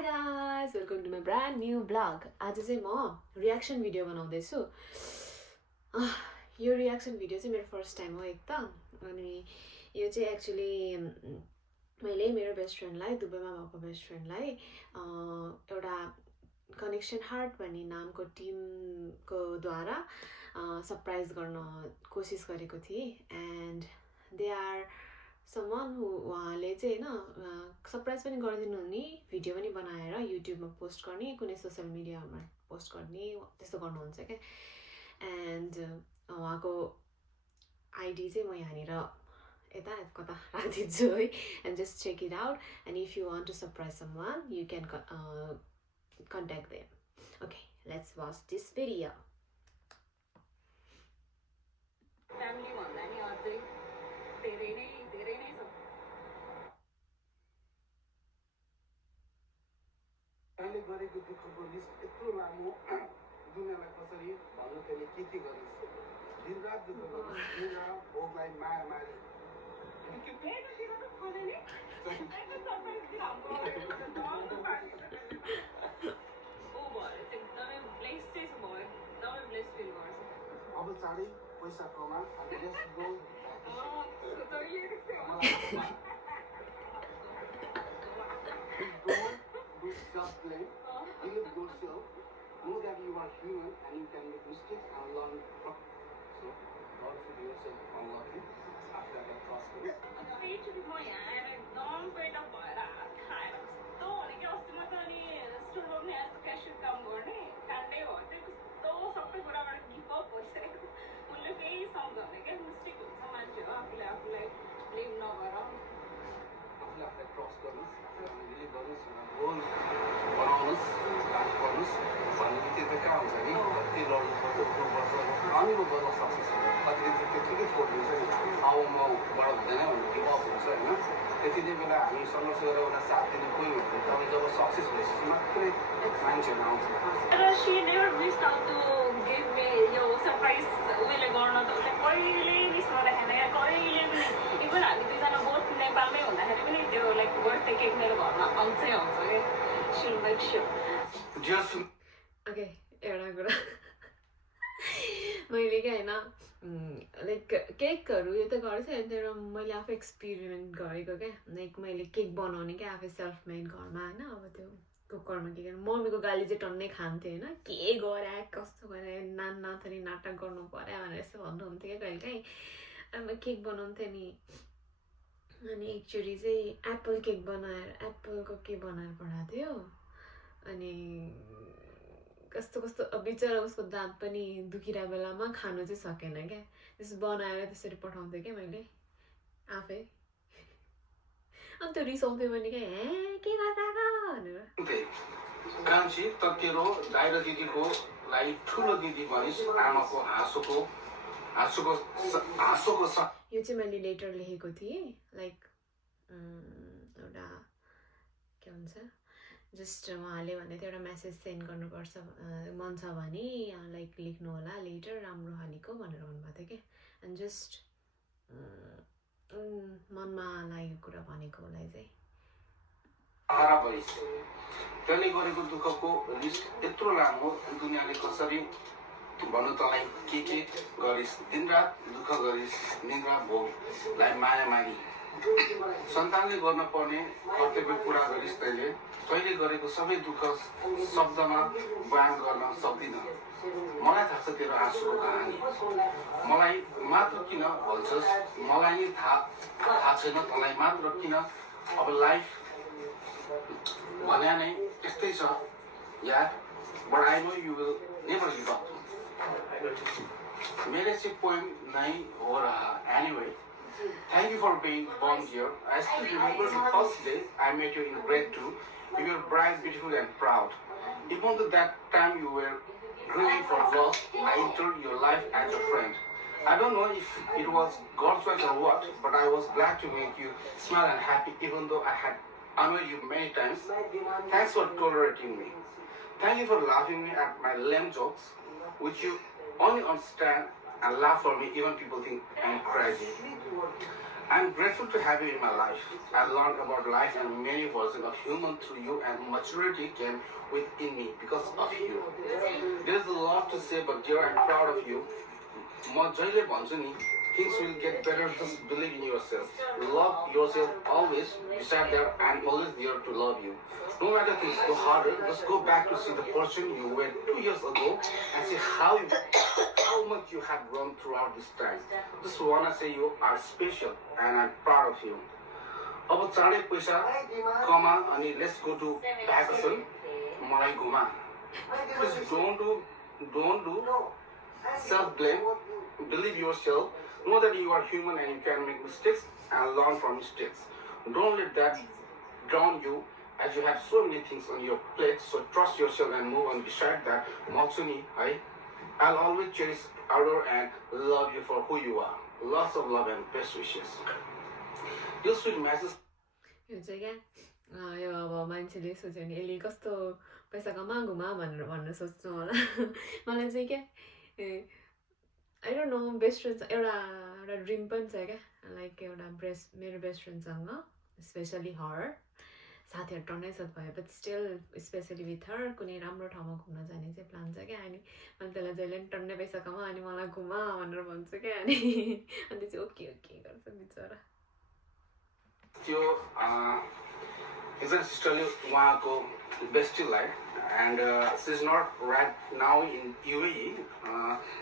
Hi guys, welcome to my brand new vlog. आज चाहिँ म रियाक्सन भिडियो बनाउँदैछु. यो रियाक्सन भिडियो चाहिँ मेरो फर्स्ट टाइम हो एक त. अनि यो चाहिँ एक्चुअली मैले मेरो बेस्ट फ्रेन्डलाई दुबईमा भएको बेस्ट फ्रेन्डलाई एउटा कनेक्सन हार्ट भन्ने नामको टिमको द्वारा सरप्राइज गर्न कोसिस गरेको थिएँ. एन्ड दे आर समन उहाँले चाहिँ होइन सरप्राइज पनि गरिदिनु हुने, भिडियो पनि बनाएर युट्युबमा पोस्ट गर्ने, कुनै सोसियल मिडियामा पोस्ट गर्ने, त्यस्तो गर्नुहुन्छ क्या. एन्ड उहाँको आइडी चाहिँ म यहाँनिर यता कता राखिदिन्छु है. And just check it out. And if you want to surprise someone you can contact them. Okay, let's watch this video. Family भन्दा नि अझै धेरै नै छ. अहिले गरेको दुःखको लिस्ट यत्रो लामो, दुनियाँलाई कसरी भन्नु त्यसले के गरिस्, दिनरात दुःख गरिस्, दिनरात भोकलाई माया मारे. एकातिर त छैन नि, एउटा सरप्राइज दिन हाम्रो दलको पार्टी ओ भएर चाहिँ एकदमै ब्लेस्ड छु म, एकदमै ब्लेस्ड फिल गर्छु. अब चाँडै पैसा कमा अनि yes go do self-blame, believe yourself, know that you are human and you can make mistakes and learn from. So, don't feel yourself unlucky after that process. एकचोटि म यहाँ आएर एकदम पेट अप भएर हात खाएर कस्तो भने कि अस्ति म त अनि स्टोरमा पनि एज क्यासियर काम गर्ने काण्डै भयो त्यो, कस्तो सबै कुराबाट गिभ अप भइसकेको. उसले केही सम्झाउने क्या, मिस्टेक हुन्छ मान्छे हो, आफूलाई ब्लेम नगर. आफूले आफूलाई क्रस गर्नुहोस्, आफूलाई बिलिभ गर्नुहोस्, गोल बनाउनुहोस्, काम गर्नुहोस् भन्ने बित्तिकै कहाँ हुन्छ नि, कति लड्नुपर्छ, उठ्नुपर्छ, अनि पो गर्न सक्सेस हुन्छ. कतिले चाहिँ त्यत्तिकै छोडिदिन्छ नि, अब मबाट हुँदैन भनेर गिभ अप हुन्छ होइन. त्यति नै बेला हामी सङ्घर्ष गरेर उसलाई साथ दिने कोही हुँदैन. तपाईँ जब सक्सेस भएपछि मात्रै मान्छेहरू आउँछ. तर she never missed out to give me यो सरप्राइज. उसले गर्न त उसले कहिले मिस नराखेन या कहिले पनि. इभन हामी दुईजना बोथ नेपालमै हुँदाखेरि पनि त्यो लाइक बर्थडे केक मेरो घरमा आउँछै आउँछ क्या. C make sure. ओके, एउटा कुरा मैले क्या होइन लाइक केकहरू यो त गर्छ होइन, तर मैले आफै एक्सपिरिमेन्ट गरेको क्या. लाइक मैले केक बनाउने क्या आफै सेल्फ मेड घरमा होइन. अब त्यो कुकरमा के मम्मीको गाली चाहिँ टन्नै खान्थेँ होइन, के गरे कस्तो गरे नाथरी नाटक गर्नु पर्यो भनेर यस्तो भन्नुहुन्थ्यो क्या कहिले काहीँ. अनि म केक बनाउँथेँ नि. अनि एकचोटि चाहिँ एप्पल केक बनाएर एप्पलको के बनाएर पठाएको थियो. अनि कस्तो कस्तो बिचरा उसको दाँत पनि दुखिरहेको बेलामा खानु चाहिँ सकेन क्या. त्यसो बनाएर त्यसरी पठाउँथेँ क्या मैले आफै. अनि त्यो रिसाउँथ्यो भने क्या, हे के गर्दा भनेर. कान्छी त तेरो दाइ र दिदीको लागि ठुलो दिदी भनिस्, आमाको हाँसोको यो चाहिँ मैले लेटर लेखेको थिएँ. लाइक एउटा के भन्छ, जस्ट उहाँले भने थियो एउटा मेसेज सेन्ड गर्नुपर्छ मन छ भने लाइक लेख्नु होला लेटर, राम्रो खानेको भनेर भन्नुभएको थियो क्या. अनि जस्ट मनमा लागेको कुरा भनेको उसलाई चाहिँ. त्यसले गरेको दुःखको लिस्ट यत्रो लामो, दुनियाँले कसरी भन्नु तँलाई के गरिस्, दिनरात दुःख गरिस्, निद्रा भोगलाई माया मारी, सन्तानले गर्न पर्ने कर्तव्य पुरा गरिस्. तैँले गरेको सबै दुःख शब्दमा बयान गर्न सक्दिन. मलाई थाहा छ तेरो आँसुको कहानी. मलाई मात्र किन भन्छस्, मलाई नि थाहा छैन तँलाई मात्र किन. अब लाइफ भने नै यस्तै छ यार, but I know you will never give up. मेरे से पोएम नहीं हो रहा. Anyway, thank you for being born here. I still remember the first day I met you in grade 2. You were bright, beautiful and proud. Even though that time you were grieving for loss, I entered your life as a friend. I don't know if it was God's choice or what, but I was glad to make you smile and happy even though I had annoyed you many times. Thanks for tolerating me. Thank you for laughing me at my lame jokes, which you only understand and laugh for me even people think I'm crazy. I'm grateful to have you in my life. I learned about life and many versions of human through you, and maturity came within me because of you. There's a lot to say, but dear, I'm proud of you. म जहिले भन्छु नि, things will get better, just believe in yourself. Love yourself always. Besides that, I'm always there to love you. No matter things go harder, just go back to see the person you were 2 years ago and see how much you have grown throughout this time. Just wanna say you are special and I'm proud of you. अब चाँडै पैसा कमा अनि let's go to vacation. मलाई घुमा. Please don't do self-blame. Believe yourself. Know that you are human and you can make mistakes and learn from mistakes. Don't let that drown you as you have so many things on your plate. So trust yourself and move on. Beside that, Matsuni, I'll always cherish, adore and love you for who you are. Lots of love and best wishes. Your sweet message. यो चाहिँ क्या यो अब मान्छेले सोच्यो भने यसले कस्तो पैसा कमा घुमा भनेर भन्न सोच्नु होला मलाई चाहिँ क्या I don't no best friend एउटा एउटा ड्रिम पनि छ क्या लाइक एउटा मेरो बेस्ट फ्रेन्डसँग स्पेसली हर साथीहरू टन्नै साथ भयो but still specially with her कुनै राम्रो ठाउँमा घुम्न जाने चाहिँ प्लान छ क्या अनि मैले त्यसलाई जहिले पनि टन्नै पैसा कमा अनि मलाई घुमा भनेर भन्छु क्या अनि अनि चाहिँ ओके ओके गर्छ बिचरा त्यो एकजना सिस्टरले उहाँको बेस्टीलाई and she is not right now in UAE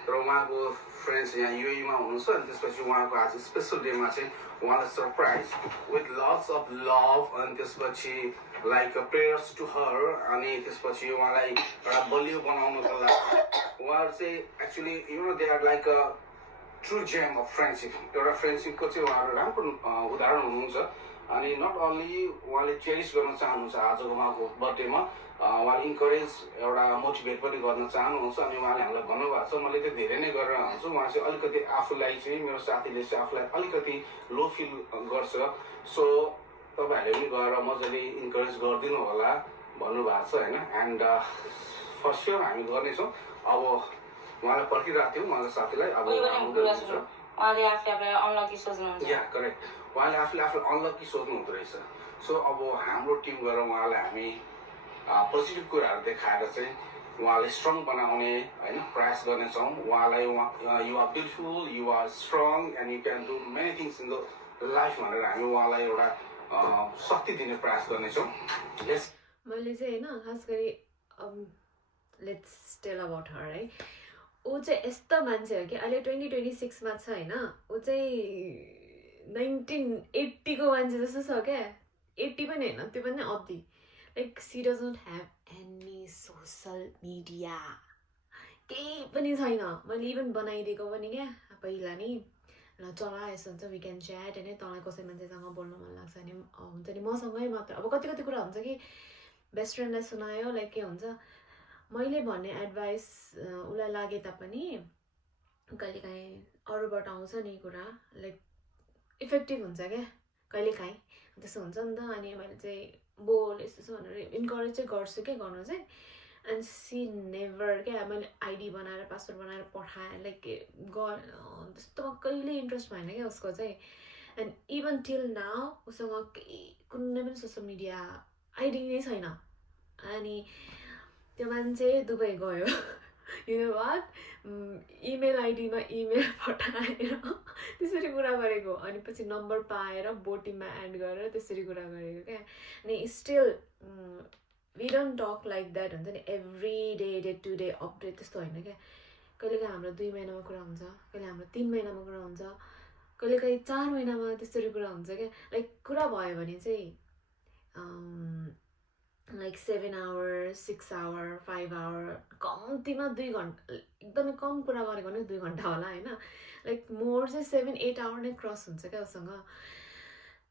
र उहाँको फ्रेन्ड्स यहाँ युएईमा हुनुहुन्छ अनि त्यसपछि उहाँको आज स्पेसल डेमा चाहिँ उहाँलाई surprise with lots of love अनि त्यसपछि लाइक प्रेयर्स टु हर अनि त्यसपछि उहाँलाई एउटा बलियो बनाउनुको लागि उहाँहरू चाहिँ actually you know they are like a true gem of friendship एउटा फ्रेन्डसिपको चाहिँ उहाँहरू राम्रो उदाहरण हुनुहुन्छ अनि नट ओन्ली उहाँले चेरिस गर्न चाहनुहुन्छ आजको उहाँको बर्थडेमा उहाँले इन्करेज एउटा मोटिभेट पनि गर्न चाहनुहुन्छ अनि उहाँले हामीलाई भन्नुभएको छ मैले त्यो धेरै नै गरेर हुन्छु उहाँ चाहिँ अलिकति आफूलाई चाहिँ मेरो साथीले चाहिँ आफूलाई अलिकति लो फिल गर्छ सो तपाईँहरूले पनि गएर मजाले इन्करेज गरिदिनु होला भन्नुभएको छ होइन एन्ड फर्स्ट इयर हामी गर्नेछौँ अब उहाँलाई पर्खिरहेको थियौँ उहाँको साथीलाई अब उहाँले आफूले अनलकी सोच्नुहुन्छ या करेक्ट उहाँले आफूले अनलकी सोच्नु हुँदो रहेछ सो अब हाम्रो टिम गएर उहाँलाई हामी पोजिटिभ कुराहरू देखाएर चाहिँ उहाँलाई स्ट्रङ बनाउने होइन प्रयास गर्नेछौँ उहाँलाई you are beautiful you are strong and you can do many things in the life भनेर हामी उहाँलाई एउटा शक्ति दिने प्रयास गर्नेछौँ मैले चाहिँ होइन खास गरी लेट्स टेल अबाउट हर है ऊ चाहिँ यस्तो मान्छे हो कि अहिले 2026मा छ होइन ऊ चाहिँ 1980को मान्छे जस्तो छ क्या 80 पनि होइन त्यो पनि अति like C doesn't have any social media केही पनि छैन मैले इभन बनाइदिएको पनि क्या पहिला नि ल चला यस्तो हुन्छ वी क्यान च्याट होइन तँलाई कसै मान्छेसँग बोल्नु मन लाग्छ भने हुन्छ नि मसँगै मात्र अब कति कति कुरा हुन्छ कि बेस्ट फ्रेन्डलाई सुनायो लाइक के हुन्छ मैले भन्ने एडभाइस उसलाई लागे तापनि कहिलेकाहीँ अरूबाट आउँछ नि कुरा लाइक इफेक्टिभ हुन्छ क्या कहिलेकाहीँ त्यस्तो हुन्छ नि त अनि मैले चाहिँ बोल यस्तो भनेर इन्करेज चाहिँ गर्छु क्या गर्नु चाहिँ एन्ड सी नेभर क्या मैले आइडी बनाएर पासवर्ड बनाएर पठाएँ लाइक त्यस्तोमा कहिले इन्ट्रेस्ट भएन क्या उसको चाहिँ एन्ड इभन टिल नाउ उसँग केही कुनै पनि सोसियल मिडिया आइडी नै छैन अनि त्यो मान्छे दुबई गयो यु नो वाट इमेल आइडीमा इमेल पठाएर त्यसरी कुरा गरेको अनि पछि नम्बर पाएर बोटिङमा एड गरेर त्यसरी कुरा गरेको क्या अनि still we don't talk like that हुन्छ नि every day to day update त्यस्तो होइन क्या कहिलेकाहीँ हाम्रो 2 महिनामा कुरा हुन्छ कहिले हाम्रो 3 महिनामा कुरा हुन्छ कहिलेकाहीँ 4 महिनामा त्यसरी कुरा हुन्छ क्या लाइक कुरा भयो भने चाहिँ लाइक 7 hours 6 hours 5 hours कम्तीमा 2 घन्टा एकदमै कम कुरा गरेको भने 2 घन्टा होला होइन लाइक मोर चाहिँ 7-8 hours नै क्रस हुन्छ क्या उसँग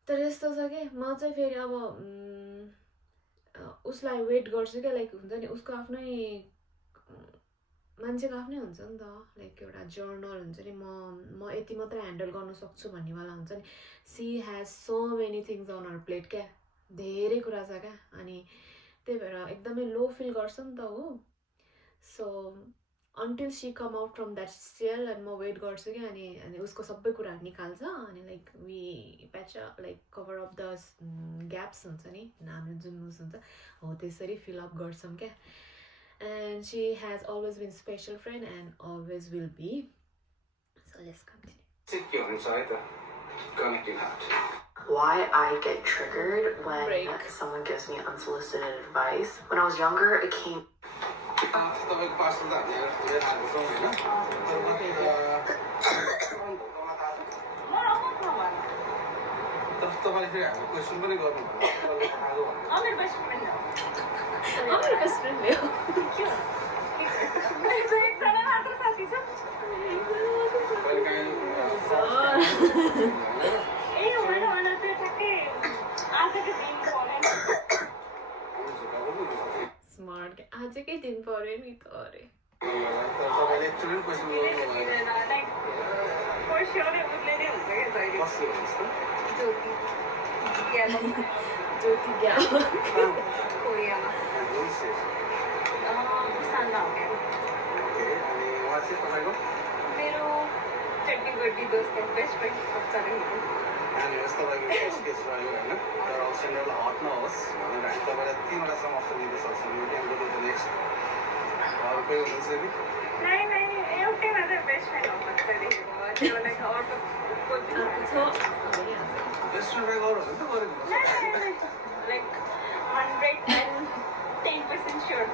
तर यस्तो छ कि म चाहिँ फेरि अब उसलाई वेट गर्छु क्या लाइक हुन्छ नि उसको आफ्नै मान्छेको आफ्नै हुन्छ नि त लाइक एउटा जर्नल हुन्छ नि म यति मात्रै ह्यान्डल गर्न सक्छु भन्नेवाला हुन्छ नि she has so many things on her plate क्या धेरै कुरा छ क्या अनि त्यही भएर एकदमै लो फिल गर्छ नि त हो so until she come out from that cell and म वेट गर्छु कि अनि उसको सबै कुराहरू निकाल्छ अनि like we patch like cover of the gaps हुन्छ नि हाम्रो जुन उस हुन्छ हो त्यसरी फिल अप गर्छौँ क्या and she has always been special friend and always will be. So let's continue. Secure inside the connecting heart. Why I get triggered when Break. someone gives me unsolicited advice. When I was younger, it came. तपाईँको parcel त हामीले हेरेर आएको छौँ होइन तपाईँले फेरि हाम्रो क्वेसन पनि गर्नु मेरो बेस्ट फ्रेन्ड हो मेरो बेस्ट फ्रेन्ड हो एकजना मात्र साथी छ ए होइन त्यो ठ्याक्कै आजको दिन पऱ्यो स्मार्ट आजकै दिन पऱ्यो नि त अरे तपाईँले एकचोटि क्वेसन गर्नु लाइक पर्स्योले उसले नै हुन्छ क्या जहिले कसले भन्नुहोस् त ज्योति ग्याल कोरियामा बुसानमा हो क्या ओके अनि उहाँ चाहिँ तपाईँको मेरो चड्डीबड्डी दोस्त बेस्ट फ्रेन्ड अप्सराको नानीहरू तपाईँको फर्स्ट केस रह्यो होइन तर सेन्ट्रल हट नहोस् भनेर हामी तपाईँलाई 3वटा समस्या दिन सक्छौँ you can go to the next अरू कोही हुनुहुन्छ कि नै एउटै मात्र बेस्ट फ्रेन्ड हो बच्चादेखिको त्यो लाइक अर्को कोही पनि बेस्ट फ्रेन्ड गरौँ भने त गरेको लाइक 110% स्योर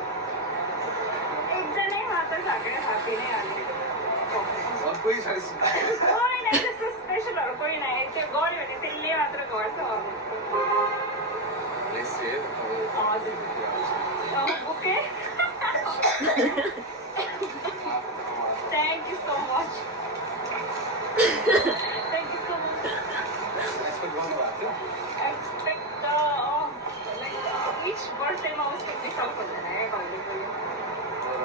एकजनै मात्र छ क्या साथी नै हाल्ने कोही छैन कोही नै त्यस्तो स्पेसलहरू कोही नै त्यो गऱ्यो भने त्यसले मात्र गर्छ हजुर bouquet thank you so much thank you so much expect गर्नुभएको थियो एक्सपेक्ट द लाइक इच बर्थडेमा उसले डिसअप हुँदैन है कहिले कहिले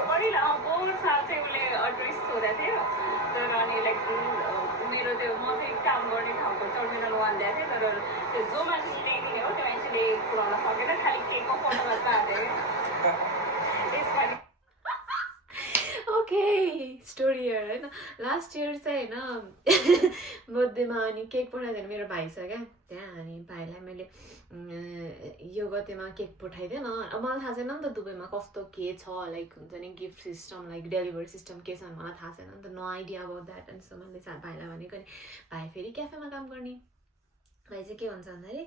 पहिला पोहोर साल चाहिँ उसले एड्रेस सोधेको थियो तर अनि लाइक मेरो त्यो म चाहिँ काम गर्ने ठाउँको टर्मिनल 1 ल्याएको थिएँ तर त्यो जो मान्छेले ल्याइदिने हो त्यो मान्छेले पुऱ्याउन सकेन खालि केकको फोटो मात्र हाल्थ्यो त्यसमा ओके स्टोरी होइन लास्ट इयर चाहिँ होइन बर्थडेमा अनि केक पठाइदिएन मेरो भाइ छ क्या त्यहाँ अनि भाइलाई मैले यो गतेमा केक पठाइदिएन अब मलाई थाहा छैन नि त दुबईमा कस्तो के छ लाइक हुन्छ नि gift system like delivery system के छ मलाई थाहा छैन नि त नो आइडिया अबाउट द्याट अनि सो मैले भाइलाई भनेको नि भाइ फेरि क्याफेमा काम गर्ने भाइ चाहिँ के भन्छ भन्दाखेरि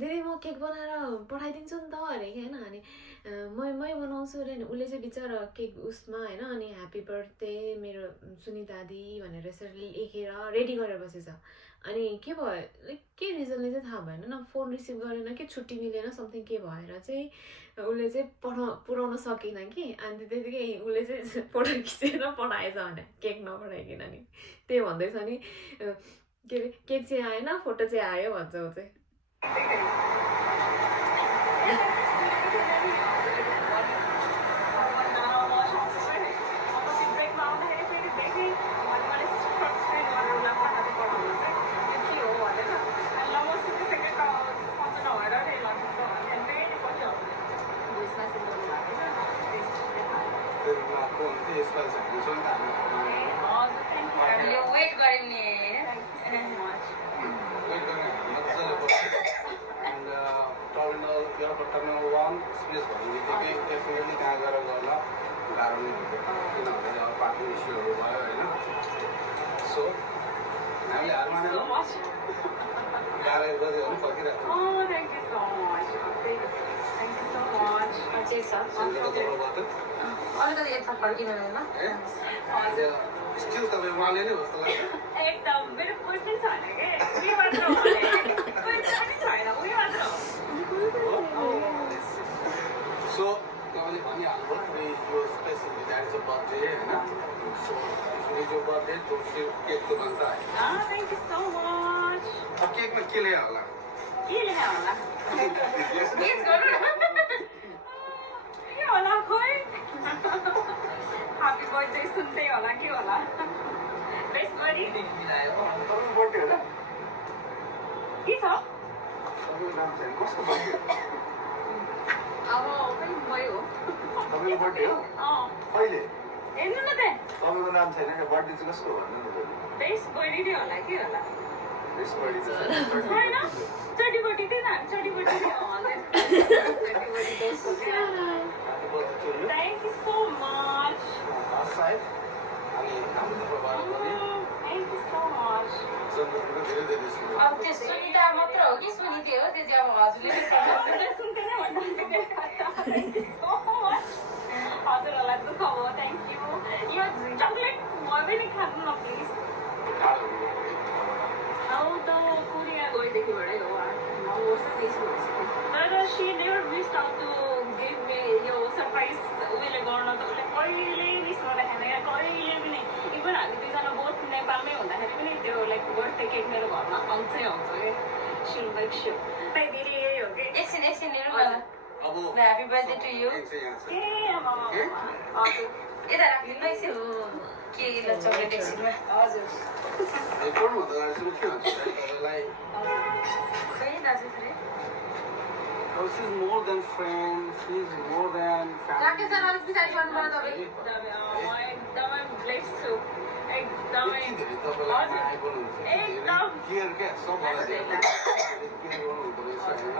दिदी म केक बनाएर पठाइदिन्छु नि त अरे कि होइन अनि मै बनाउँछु अरे उसले चाहिँ बिचरा केक उसमा होइन अनि ह्याप्पी बर्थडे मेरो सुनिता दी भनेर यसरी लेखेर रेडी गरेर बसेछ अनि के भयो लाइक के रिजनले चाहिँ थाहा भएन न फोन रिसिभ गरेन कि छुट्टी मिलेन समथिङ के भएर चाहिँ उसले चाहिँ पुऱ्याउन सकेन कि अनि त्यतिकै उसले चाहिँ फोटो खिचेर पठाएछ भने केक नपठाइकन नि त्यही भन्दैछ नि के अरे केक चाहिँ आएन फोटो चाहिँ आयो भन्छ ऊ चाहिँ यसपालि चाहिँ हामी छौँ नि हामीले वेट गऱ्यौँ नि वेट गर्ने मजाले बस्छ and terminal airport terminal 1 space भन्ने बित्तिकै डेफिनेटली कहाँ गएर गर्दा गाह्रो नै हुन्छ किनभने अब पार्किङ इस्युहरू भयो होइन सो हामीले हार मानेर 11 बजे पनि फर्किरहेको अलिकति यता फर्किनु होइन स्टिल तपाईँ उहाँले नै होस् त एकदम मेरो कोही पनि छैन कि उयो मात्र हो कोही पनि छैन उयो मात्र हो सो तपाईँले भनिहाल्नुभयो यो specially that is a birthday होइन सो इज यो बर्थडे तो केकको भन्छ थ्याङ्क यू सो मच अब केकमा के ल्यायो होला के ल्यायो होला गेस गर्नु के होला खोइ ह्याप्पी बर्थडे सुन्दै होला के होला बेस्ट गरी तपाईँको बर्थडे होला के छ तपाईँको नाम चाहिँ कसको बर्थडे अब पनि भयो तपाईँको बर्थडे हो अँ कहिले हेर्नु न त्यहाँ तपाईँको नाम छैन क्या बर्थडे चाहिँ कसको भन्नु न बरु बेस्ट बहिनी होला के होला बेस्ट बर्थडे चाहिँ होइन चटीपट्टि त्यही त हामी चटीपट्टि थ्याङ्क यू सो मच सायद अनि हाम्रो तर्फबाट पनि थ्याङ्क यू सो मच जन्मदिनको धेरै धेरै शुभकामना अब त्यो सुनिता मात्र हो कि सुनिते हो त्यो चाहिँ अब हजुरले हजुरले सुन्दैन भन्नुहुन्छ थ्याङ्क यू सो मच हजुरहरूलाई दुःख भयो थ्याङ्क यू यो चक्लेट म पनि खानु न प्लिज अब त कोरिया गएदेखिबाटै हो 9 वर्ष 20 वर्ष तर she never wished out to give me यो सरप्राइज उहिले गर्न त उसले कहिले मिस गर्दैन या कहिले पनि इभन हामी दुईजना बोथ नेपालमै हुँदाखेरि पनि त्यो लाइक बर्थडे केक मेरो घरमा आउँछै आउँछ कि सिल मेक स्योर धेरै यही हो कि एकछिन मेरो अब ह्याप्पी बर्थडे टु यु एक चाहिँ यहाँ छ के हजुर यता राखिदिनु न एकछिन के ल चक्लेट एकछिनमा हजुर यो पढ्नुभन्दा अगाडि चाहिँ के भन्छ तपाईँलाई खै दाजु खै Oh, she's more than friends, she's more than Rakesh sir अलिक पछाडि गर्नुभयो तपाईँ एकदमै ब्लेस छु एकदमै यति धेरै तपाईँलाई माया गर्नुहुन्छ एकदम। केयर क्या सबभन्दा धेरै केयर गर्नुहुँदो रहेछ होइन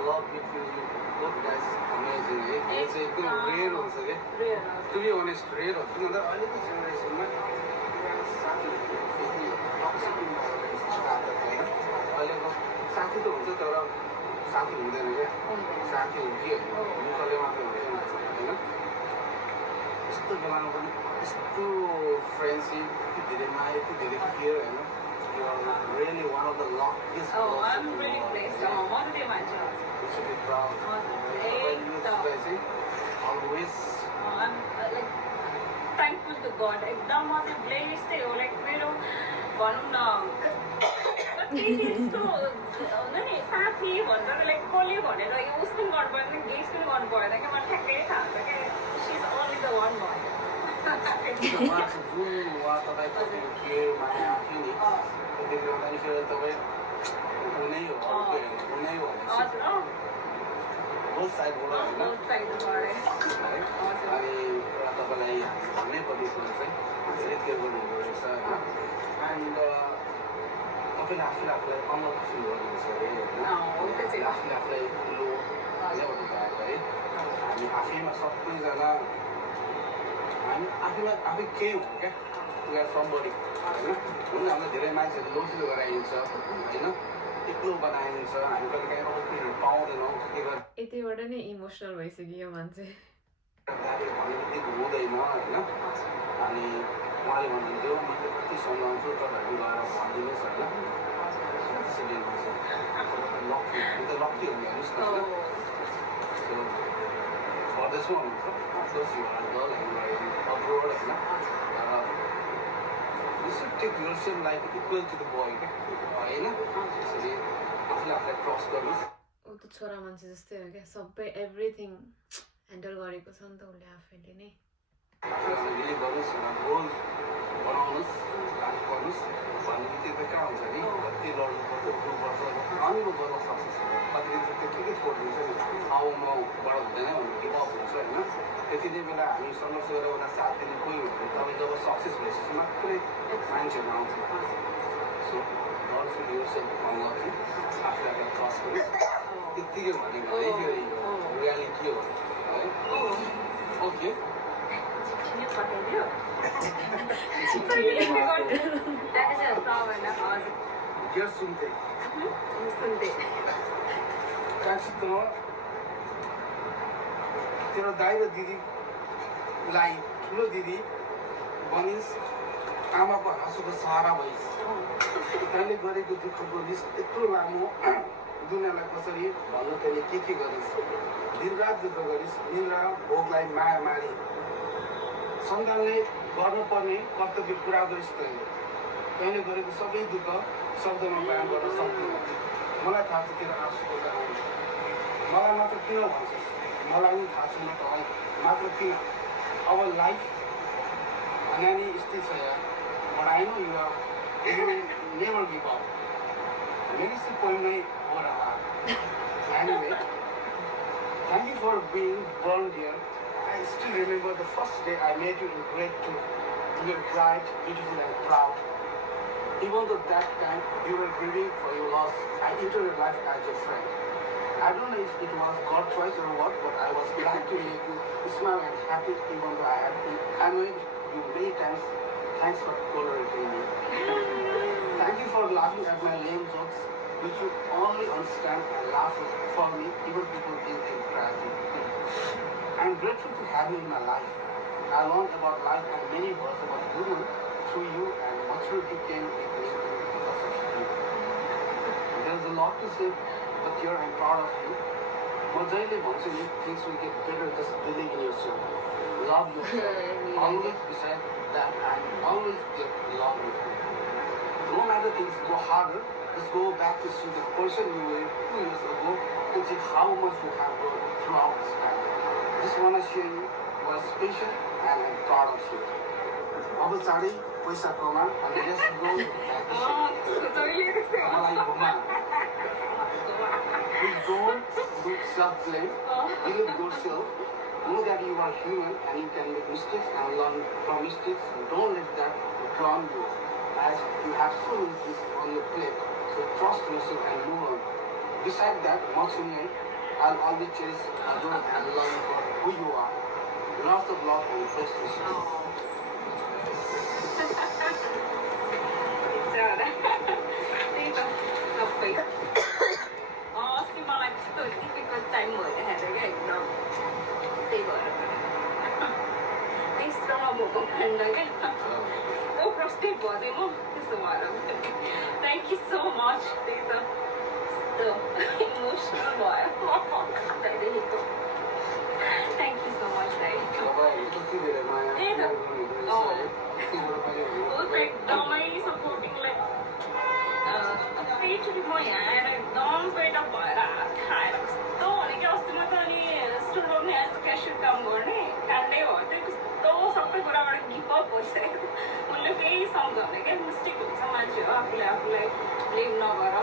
love between you both guys amazing है यो चाहिँ एकदम रेयर हुन्छ क्या टु बी अनेस्ट रेयर हुन्छ किन भन्दा अहिलेको जेनेरेसनमा अहिलेको साथी त हुन्छ तर साथी हुँदैन क्या साथी हो कि मुखले मात्र हुन्छ होइन यस्तो बेलामा पनि यस्तो फ्रेन्डसिप यति धेरै माया यति धेरै केयर होइन really one of the luckiest I'm really blessed. मजाले मान्छ चाहिँ always I'm like thankful to God. एकदम म चाहिँ blessed हो लाइक मेरो भनौँ न कति यस्तो हुन्छ नि साथी भन्छ लाइक कसले भनेर यो उस पनि गर्नु पर्दैन गेस पनि गर्नु पर्दैन क्या मलाई ठ्याक्कै थाहा हुन्छ क्या she is only the one भयो जुन वा तपाईँको केयर माया थियो नि त्यसले गर्दाखेरि फेरि तपाईँ हुनै हो हुनै हो हजुर बोथ साइडबाट होइन बोथ साइडबाट है अनि एउटा तपाईँलाई हाम्रैपट्टि चाहिँ धेरै केयर गर्नुहुँदो रहेछ होइन एन्ड तपाईँले आफूले आफूलाई अमल फिल गर्नुहुन्छ अरे होइन आफूले आफूलाई ठुलो ल्याउनु भएको है हामी आफैमा सबैजना हामी आफूलाई आफै केही हुन्छ क्या वी आर समबडी होइन हुन हामीलाई धेरै मान्छेहरू लोसिलो गराइन्छ होइन एक्लो बनाइन्छ हामी कहिले काहीँ अपर्च्युनिटी पाउँदैनौँ के गर्छ यतिबाट नै इमोसनल भइसक्यो मान्छे भन्ने बित्तिकै हुँदैन होइन अनि उहाँले भन्नुहुन्थ्यो मैले कति सम्झाउँछु तपाईँहरू गएर भनिदिनुहोस् होइन सेकेन्ड लक्की अन्त लक्की हो हेर्नुहोस् न होइन त्यो गर्दैछु भन्नुहुन्छ of course you are girl abroad होइन you should take your same like equal to the boy क्या होइन त्यसरी आफूले आफूलाई ट्रस्ट गर्नुहोस् ऊ त छोरा मान्छे जस्तै हो क्या सबै एभ्रिथिङ ह्यान्डल गरेको छ नि त उसले आफैले नै आफूलाई बिलिभ गर्नुहोस् गोल बनाउनुहोस् लागि गर्नुहोस् भन्ने बित्तिकै कहाँ हुन्छ नि कति लड्नुपर्छ उठ्नुपर्छ अनि म गर्न सक्सेस कति दिन चाहिँ त्यत्तिकै छोडिदिन्छ नि अब मबाट हुँदैन भने गिभअप हुन्छ होइन त्यति नै बेला हामी सङ्घर्ष गरेर उनीलाई साथ दिने कोही हो भने तपाईँ जब सक्सेस भइसकेपछि मात्रै मान्छेहरू आउँछ so don't feel yourself unlucky आफूलाई आफूलाई ट्रस्ट गर्नुहोस् त्यत्तिकै भनेको है फेरि रियालिटी हो है ओके पठाइदियो Yer सुन्दै कान्छित तेरो दाइ र दिदीलाई ठुलो दिदी बनिस् आमाको हाँसोको सहारा भइस् तैँले गरेको दुःखको लिस्ट यत्रो लामो दुनियाँलाई कसरी भन्न तैँले के गरिस् दिनरात दुःख गरिस् निन्द्रा भोगलाई माया मारी सन्तानले गर्नुपर्ने कर्तव्य पुरा गरिस् तैँले गरेको सबै दुःख शब्दमा बयान गर्न सक्दैन मलाई थाहा छ तेरो आँसुको कारण मलाई मात्र किन भन्छस् मलाई पनि थाहा छैन त मात्र किन अब लाइफ भने नि यस्तै छ यार but I know you are never give up मेरी से कोही नै हो रहा anyway thank you for being born here I still remember the first day I met you in grade 2. You were bright, beautiful and proud. Even though that time you were grieving for your loss, I entered your life as your friend. I don't know if it was God's choice or what, but I was glad to make you smile and happy even though I had been annoyed you many times. Thanks for tolerating me. Thank you for laughing at my lame jokes, which you only understand and laugh for me, even people think I'm crazy. I'm grateful to have you in my life. I learned about life and many words about human through you, and maturity came with me because of you. There's a lot to say, but here I'm proud of you. Majaile bhanchu ni, things will get better, just believe in yourself. Love yourself. Always beside that, and always get love you. No matter things go harder, just go back to see the person you were 2 years ago and see how much you have grown throughout this time. Just want to share you was special and I'm proud of you. अब चाँडै पैसा कमा अनि yes go मलाई घुमा. Please don't do self-blame. Believe yourself. Know that you are human and you can make mistakes and learn from mistakes. Don't let that drown you, as you have so many things on your plate. So trust yourself and move on. Besides that, Matsumi, I'll always cherish, adore and love you for who you are. Lots of love and best wishes. त्यही त सबै अस्ति मलाई त्यस्तो difficult time भइरहेको थियो क्या एकदम. त्यही भएर त्यस्तो नभएको खण्ड क्या कस्तो फ्रस्ट्रेट भयो थिएँ म त्यसो भएर. Thank you so much. त्यही त यस्तो इमोसनल भयो त्यहाँदेखिको. थ्याङ्क यू सो मच दाइ. एकदमै सपोर्टिङ लाइक एकचोटि म यहाँ आएर एकदम पेटअप भएर हात खाएर कस्तो भने कि अस्ति म त अनि स्टोरमा पनि एज क्यासियर काम गर्ने काण्डै भयो त्यो कस्तो सबै कुराबाट गिभ अप भइसकेको. उसले केही सम्झाउने क्या मिस्टेक हुन्छ मान्छे हो आफूलाई ब्लेम नगर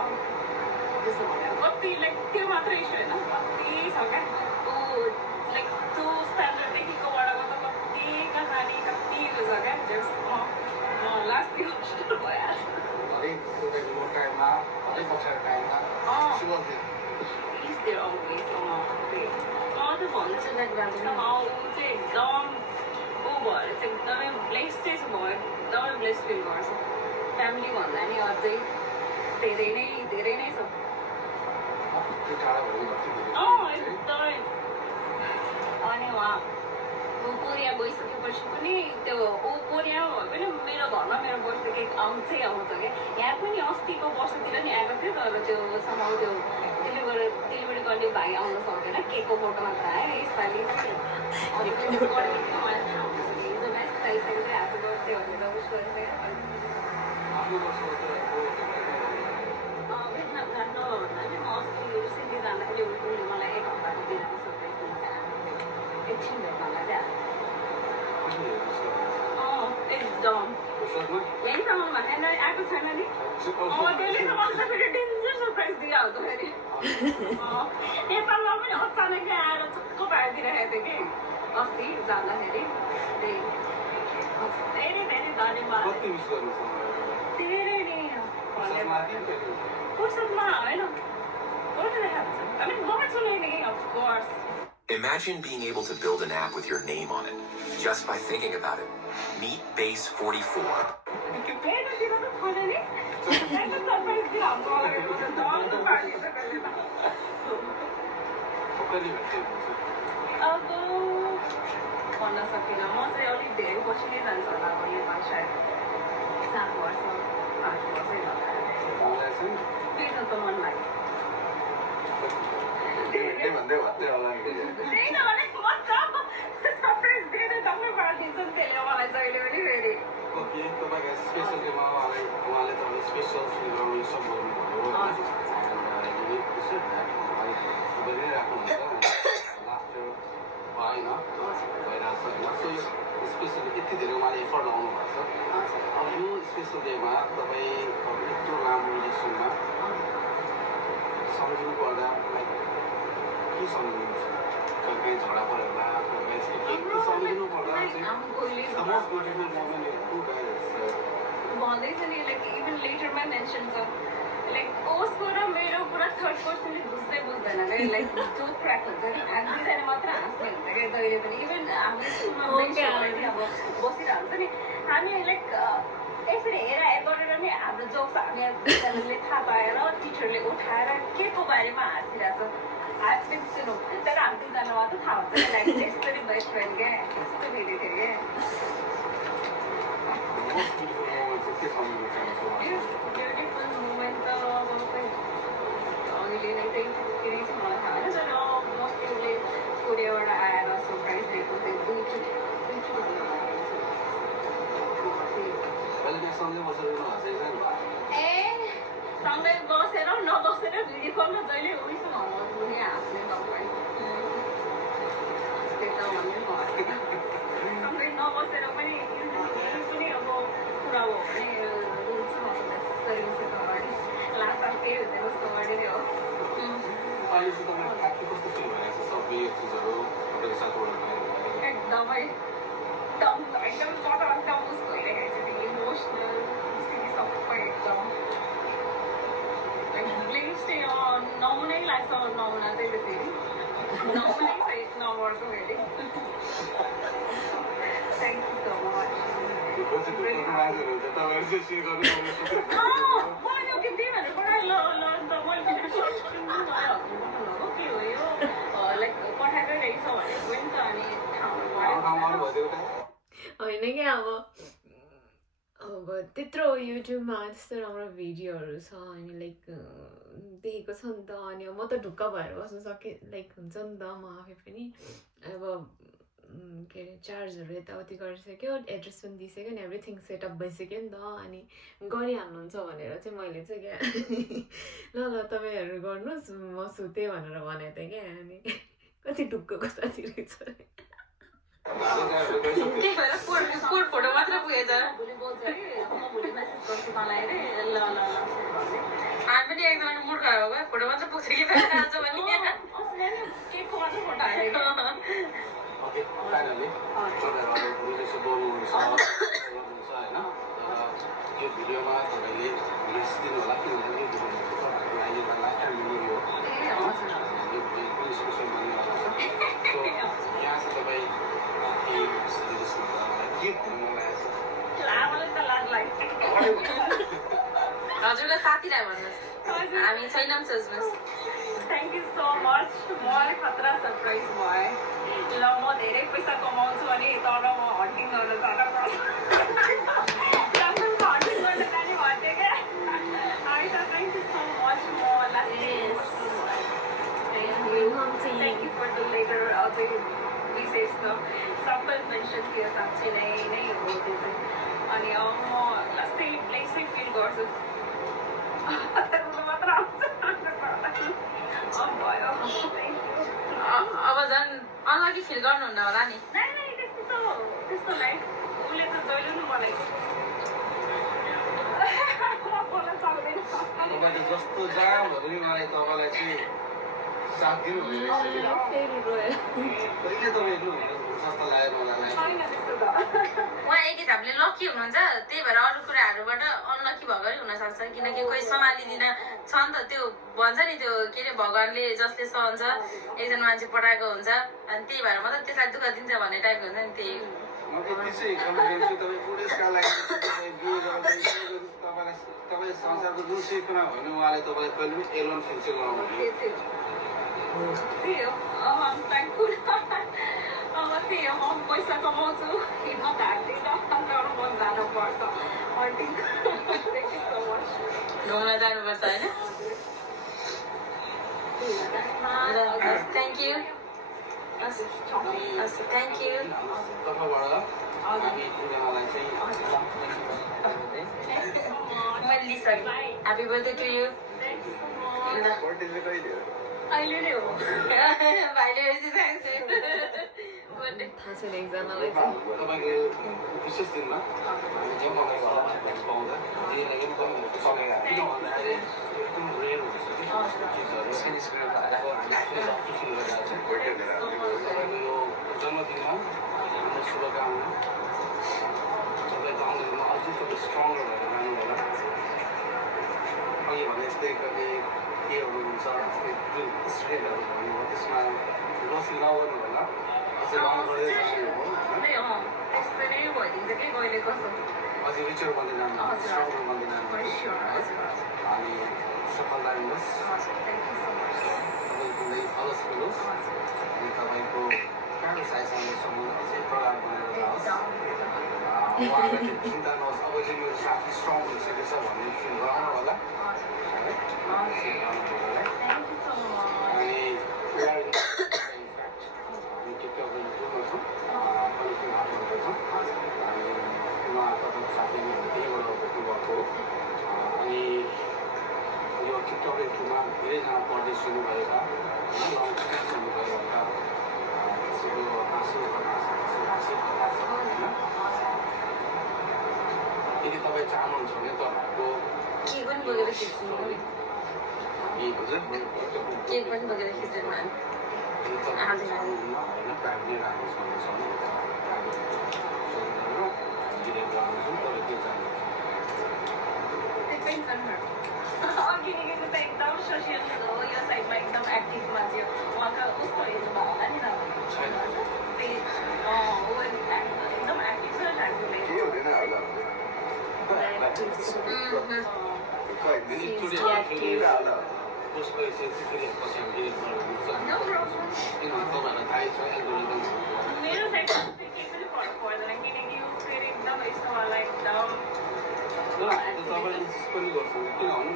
त्यसो भनेर कति लाइक त्यो मात्रै इस्यु होइन कति छ क्या ऊ लाइक त्यो स्ट्यान्डर्डदेखिको बडाको त कति कहानी कति उयो छ क्या जस लास्ट इमोसनल भइहाल्छ. She was there. He's there always. त भन्छु somehow ऊ चाहिँ एकदम ऊ भएर चाहिँ एकदमै ब्लेस्डै छ भयो. एकदमै ब्लेस्ड फिल गर्छ. फ्यामिली भन्दा नि अझै धेरै नै छ. एकदमै. अनि उहाँ ऊ कोरिया गइसकेपछि पनि त्यो ऊ कोरियामा भए पनि मेरो घरमा मेरो बर्थडे केक आउँछै आउँछ क्या. यहाँ पनि अस्तिको वर्षतिर नि आएको थियो तर त्यो समाउ त्यो डेलिभरी गर्ने भाइ आउन सक्दैन. केकको फोटो मात्र आयो. यसपालि अनि त्यो गरिदिनु मलाई थाहा हुन्छ कि हिजो म्याच खाइसकेको चाहिँ ह्याप्पी बर्थडे भनेर विस गरिसकेर भेटनाम जानु भन्दा पनि म अस्ति रिसेन्टली जाँदाखेरि उसले मलाई 1 हप्ताको दिनको सरप्राइज दिन चाहन्थ्यो. एकछिन भेट्नलाई चाहिँ एकदम यहीँसम्ममा होइन आएको छैन नि. त्यसलेसम्म त फेरि डेन्जर सरप्राइज दिइहाल्छ फेरि. नेपालमा पनि अचानकै आएर चक्क पारिदिइरहेको थियो कि अस्ति जाँदाखेरि. धेरै धन्यवाद. धेरै नै फुर्सदमा होइन गरिरहेको छ. I mean, गर्छु नै of course. Imagine being able to build an app with your name on it, just by thinking about it. Meet Base 44. भन्न सकिनँ. म चाहिँ अलिक धेरै पछि नै जान्छ होला अब नेपाल सायद 7 वर्ष 5 वर्षै होला. त्यही त मन लाग्यो. त्यही त भने म त सरप्राइज दिएर टक्कै पारिदिन्छ नि त्यसले मलाई जहिले पनि फेरि. ओके, तपाईँको स्पेसल डेमा उहाँले तपाईँले स्पेसल फिल गर्ने सब गर्नुभयो. गरिराख्नुहुन्छ लास्ट भएन भइरहेको छ होइन. सो स्पेसली यति धेरै उहाँले एफर्ट लगाउनु भएको छ. अब यो स्पेसल डेमा तपाईँ यत्रो लामो इलेक्सनमा सम्झिनु पर्दा लाइक के सम्झिनुहुन्छ? कहीँ झगडा परेर चाहिँ चाहिँ गोली the most beautiful moment in two guys. भन्दैछ नि लाइक इभन लेटरमा मेन्सन छ लाइक उसको र मेरो पुरा थर्ड पर्सनले बुझ्दैन क्या लाइक जो क्र्याक हुन्छ नि हामी दुईजना मात्र हाँस्ने हुन्छ क्या जहिले पनि इभन हामी स्कुलमा अब बसिरहन्छ नि हामी लाइक यसरी हेर गरेर नि हाम्रो जोक्स हामी दुईजनाले थाहा पाएर टिचरले उठाएर के को बारेमा हाँसिरहेको छ हामी पनि सुनौँ तर हामी दुईजना मात्र थाहा हुन्छ लाइक यस्तो नि बेस्ट फ्रेन्ड क्या यस्तो भेटेको थियो क्या The most beautiful moment चाहिँ के सम्झिनु चाहन्छु ब्युटिफुल मोमेन्ट त अब खै अहिले नै चाहिँ केही छ मलाई थाहा होइन तर मोस्टली उसले कोरियाबाट आएर सरप्राइज दिएको थियो दुईचोटि अहिले त्यहाँ सँगै बसेर हाँसेको छ नि ए सँगै बसेर नबसेर भिडियो कलमा जहिले उइस हुने हाँस्ने सबै त्यो त भन्नु भएन सँगै नबसेर पनि अब कुरा हो भने सर्भिसको अगाडि लास्ट त्यही हुँदैन जस्तो अगाडि हो अहिले चाहिँ तपाईँलाई ठ्याक्कै कस्तो फिल भइरहेको छ सबै यो चिजहरू तपाईँको साथबाट एकदमै एकदम टम उसको भइरहेको छ त्यो इमोसनल सबै एकदम ब्लिङ्स चाहिँ नमुनै लाग्छ नमुना चाहिँ त्यो फेरि नमुनै सहित नगर्को फेरि थ्याङ्क यू सो मच मान्छेहरू चाहिँ तपाईँहरू चाहिँ सेयर गर्नु मैले के त्यही भनेर पठाएँ ल अन्त मैले के हो यो लाइक पठाएकै रहेछ भनेको पनि त अनि ठाउँहरू भइदिएको होइन क्या अब त्यत्रो युट्युबमा त्यस्तो राम्रो भिडियोहरू छ अनि लाइक देखेको छ नि त अनि म त ढुक्क भएर बस्नु सकेँ लाइक हुन्छ नि त म आफै पनि अब के अरे चार्जहरू यताउति गरिसक्यो एड्रेस पनि दिइसक्यो नि एभ्रिथिङ सेटअप भइसक्यो नि त अनि गरिहाल्नुहुन्छ भनेर चाहिँ मैले चाहिँ क्या ल तपाईँहरू गर्नुहोस् म सुतेँ भनेर भनेको थिएँ क्या अनि कति ढुक्कको साथी रहेछ त्यही भएर कोड फोटो मात्र पुगेछ भोलि बोल्छ अरे म भोलि मेसेज गर्छु तँलाई अरे ल हामी पनि एकदमै मुड खराब भयो फोटो मात्र पुग्छ कि आज भने केकको मात्र फोटो हालेको ओके फाइनली तपाईँहरू अब रिलेसन बोल्नुहुन्छ होइन यो भिडियोमा तपाईँले मेसेज दिनु होला किनभने यो भिडियोमा तपाईँहरूको लागि लास्ट टाइम मिल्यो यो भिडियो पनि स्पेसल भन्नेवाला छ सो यहाँ चाहिँ तपाईँ के भन्नु मन लागेको छ मलाई त लाज लाग्यो हजुरलाई साथीलाई भन्नुहोस् हामी छैनौँ सोच्नुहोस् थ्याङ्क यू सो मच म अलिक खतरा सरप्राइज भएँ ल म धेरै पैसा कमाउँछु अनि तर म हन्टिङ गर्न जान पर्छ हन्टिङ गर्न जाने भन्थेँ क्या आई त थ्याङ्क यू सो मच म thank you for the letter अझै विशेष त सबै मेन्सन थियो साँच्चै नै हो त्यो चाहिँ अनि अब म लास्टै प्लेसै फिल गर्छु मात्र आउँछ भयो अब झन् अनलकी फिल गर्नुहुन्न होला नि नाइ त्यस्तो लाइक उसले त जहिले पनि मलाई बोल्न सक्दैन तपाईँले जस्तो जहाँ भए पनि मलाई तपाईँलाई चाहिँ साथ दिनु फेरि रोयो कहिले तपाईँहरू जस्तो लाग्यो मलाई छैन त्यस्तो त उहाँ एक हिसाबले लकी हुनुहुन्छ त्यही भएर अरू कुराहरूबाट अनलकी भएकै हुनसक्छ किनकि कोही सम्हालिदिन छ नि त त्यो भन्छ नि त्यो के अरे भगवान्ले जसले सहन्छ एकजना मान्छे पठाएको हुन्छ अनि त्यही भएर मात्रै त्यसलाई दुःख दिन्छ भन्ने टाइपको हुन्छ नि त्यही म यति चाहिँ कमेन्ट गर्छु तपाईँ पुलिसका लागि तपाईँ संसारको जुन चाहिँ कुरा भन्नु उहाँले तपाईँ कहिले पनि एलोन फिल चाहिँ गराउनु त्यही हो अब हामी थ्याङ्कफुल अब त्यही हो म पैसा कमाउँछु हिम्मत हाल्दिनँ अन्त म जानुपर्छ hunting thank you so much घुम्न जानुपर्छ होइन थ्याङ्क यू थ्याङ्क यू तर्फबाट हामी दुईजनालाई चाहिँ मैले लिइसकेँ ह्याप्पी बर्थडे टु यु अहिले नै हो भाइले थाहा छैन एकजनालाई चाहिँ तपाईँको विशेष दिनमा हामी जे मगाएको पाउँदा जे लागि पनि सकेर किन भन्दाखेरि एकदम रेयर हुन्छ कि चिजहरू तपाईँको यो जन्मदिनमा हाम्रो शुभकामना आउनु तपाईँको आउँदैमा अझै तपाईँ स्ट्रङ्गर भएर जानु होला अघि भने जस्तै कति केहरू हुन्छ जस्तै जुन स्ट्रेटहरू भन्नुभयो त्यसमा लसी नगर्नु होला अझै राम्रो गर्दै जानु हो होइन त्यस्तै नै भइदिन्छ कि कहिले कस्तो अझै रिचर बन्दै जानु स्ट्रङ्गर बन्दै जानु अनि सफलता दिनुहोस् तपाईँको लागि फलस मिलोस् अनि तपाईँको कहाँको साइजसम्म अझै प्रगाड बनेर जाओस् उहाँलाई चाहिँ चिन्ता नहोस् अब चाहिँ मेरो साथी स्ट्रङ भइसकेको छ भन्ने फिल गराउनु होला है अनि हामी टिकटकहरू जोड्दैछौँ कनेक्टिङ हार्ट गर्दैछौँ अनि उहाँ तपाईँको साथीले त्यहीबाट भेट्नुभएको हो अनि यो टिकटक थ्रुमा धेरैजना परदेश हुनुभएका होइन लङ स्ट्यान्स हुनुभएका त्यसको हाँसो होइन यदि तपाईँ चाहनुहुन्छ भने तपाईँहरूको केक पनि बोकेर खिच्नु हजुर केक पनि बोकेर खिच्नु होइन प्राइभेटली राख्नुहोस् भन्नुहोस् भने भिडियो गर्नुहोस् तपाईँ के चाहनुहुन्छ किनकि त एकदम सोसियल हो यो साइडमा एकदम एक्टिभ मान्छे हो उहाँको उसको एजमा होला नि त छैन एकदम एक्टिभ छ ठाकुरले के हुँदैन होला उसको फेरि पछि हामी डिलिट किनभने तपाईँहरूलाई थाहै छ एल्गोरिदम मेरो साइडमा चाहिँ केही पनि फरक पर्दैन किनकि ऊ फेरि एकदम यस्तो मलाई एकदम तपाईँले इन्सिस्ट पनि गर्छु किन भन्नु न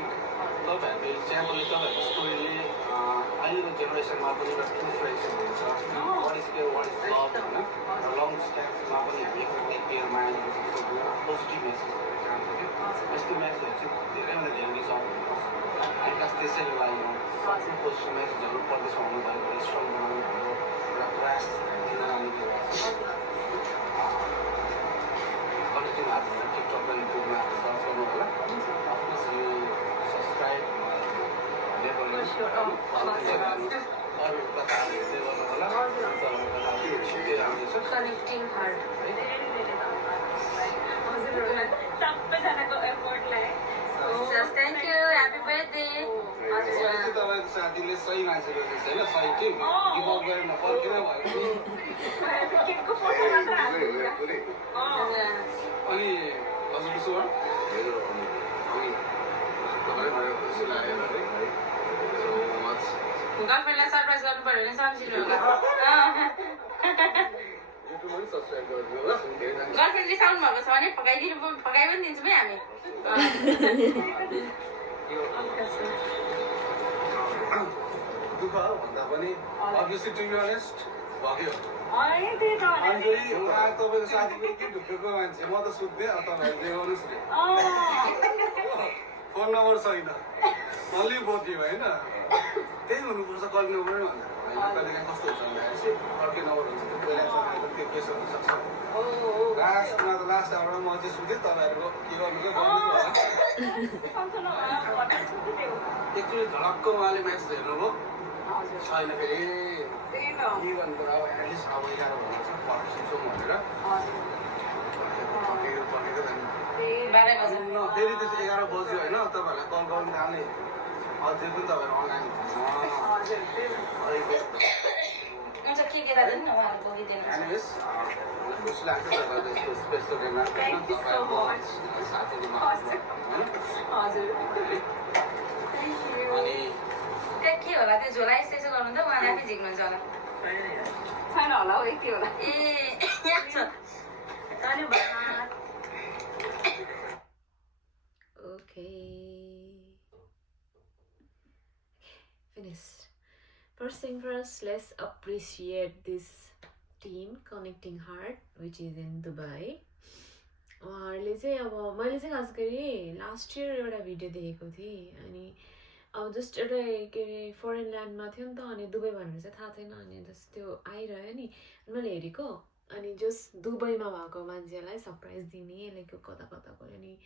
तपाईँहरूको च्यानलले तपाईँहरूको स्टोरीले अहिलेको जेनेरेसनमा पनि एउटा इन्सपिरेसन हुन्छ what is care what is love होइन र लङ स्ट्यान्समा पनि हामी एक केयर माया पोजिटिभ मेसेज चाहन्छ कि यस्तो मेसेजहरू चाहिँ धेरैभन्दा धेरै मिस आउनुपर्छ अनि खास त्यसैले लागि आफ्नो पोजिटिभ मेसेजहरू परदेशमा हुनुभयो भने स्ट्रङ बनाउनु भयो एउटा प्रयास दिन कनेक्टिङ हार्ट भनेर टिकटक र युट्युबमा सर्च गर्नु होला अफकोर्स यो सब्सक्राइब अरू कथाहरू हेर्दै गर्नु होला तपाईँको कथाहरू छिट्टै आउँदैछ कनेक्टिङ हार्ट हजुरहरूलाई सबैजनाको एफोर्टलाई थ्याङ्क यू ह्याप्पी बर्थडे तपाईँको साथीले सही मान्छे गर्दैछ होइन सही टिम गिभअप गरेर पर्खेर भयो केकको फोटो मात्र हाल्नु अनि हजुर उसो मेरो तपाईँलाई मलाई खुसी लागेर है सो मच गर्लफ्रेन्डलाई सरप्राइज गर्नु पर्यो भने सम्झिनु होला युट्युबमा पनि सब्सक्राइब गरिदिनु होला धेरैजना गर्लफ्रेन्ड रिसाउनु भएको छ भने पकाइ पनि दिन्छौँ है हामी दुःख भन्दा पनि अभियसली टु बी अनेस्ट भयो अनि त्यही त अनि फेरि तपाईँको साथीको के ढुक्कको मान्छे म त सुत्थेँ तपाईँहरूले गर्नुहोस् न फोन नम्बर छैन अलि बोक्यो होइन त्यही हुनुपर्छ कल नम्बर नै भन्दा होइन कहिलेकाहीँ कस्तो हुन्छ भन्दाखेरि चाहिँ अर्कै नम्बर हुन्छ त्यो पहिला त्यो केस हुनसक्छ लास्टमा त लास्ट आवरमा म चाहिँ सुतेँ तपाईँहरूको के गर्नु चाहिँ एकचोटि झलक्क उहाँले म्याच हेर्नुभयो छैन फेरि के गर्नु पर्यो अब एटलिस्ट अब 11 भन्नु छ पर्खिन्छौँ भनेर पर्खेको जानु फेरि त्यस्तो 11 बज्यो होइन तपाईँहरूलाई कल गर्नु जाने अझै पनि तपाईँहरू अनलाइन हुन्छ के दादा नि उहाँहरू बोकिदिनु एनिवेज खुसी लाग्छ तपाईँहरूको यस्तो स्पेसल डेमा तपाईँहरूको साथीहरूमा अनि के होला त्यो झोला यस्तो गर्नु त उहाँले आफै झिक्नुहुन्छ होला छैन होला हो यति होला ए यहाँ छ धन्यवाद Okay. Finished. First thing first, let's appreciate this team, Connecting Heart, which is in Dubai. उहाँहरूले चाहिँ अब मैले चाहिँ खास गरी लास्ट इयर एउटा भिडियो देखेको थिएँ अनि अब जस्ट एउटा के अरे फरेन ल्यान्डमा थियो नि त अनि दुबई भनेर चाहिँ थाहा थिएन अनि जस्ट त्यो आइरह्यो नि मैले हेरेको अनि जस्ट दुबईमा भएको मान्छेलाई सरप्राइज दिने लाइक कता कता गयो अनि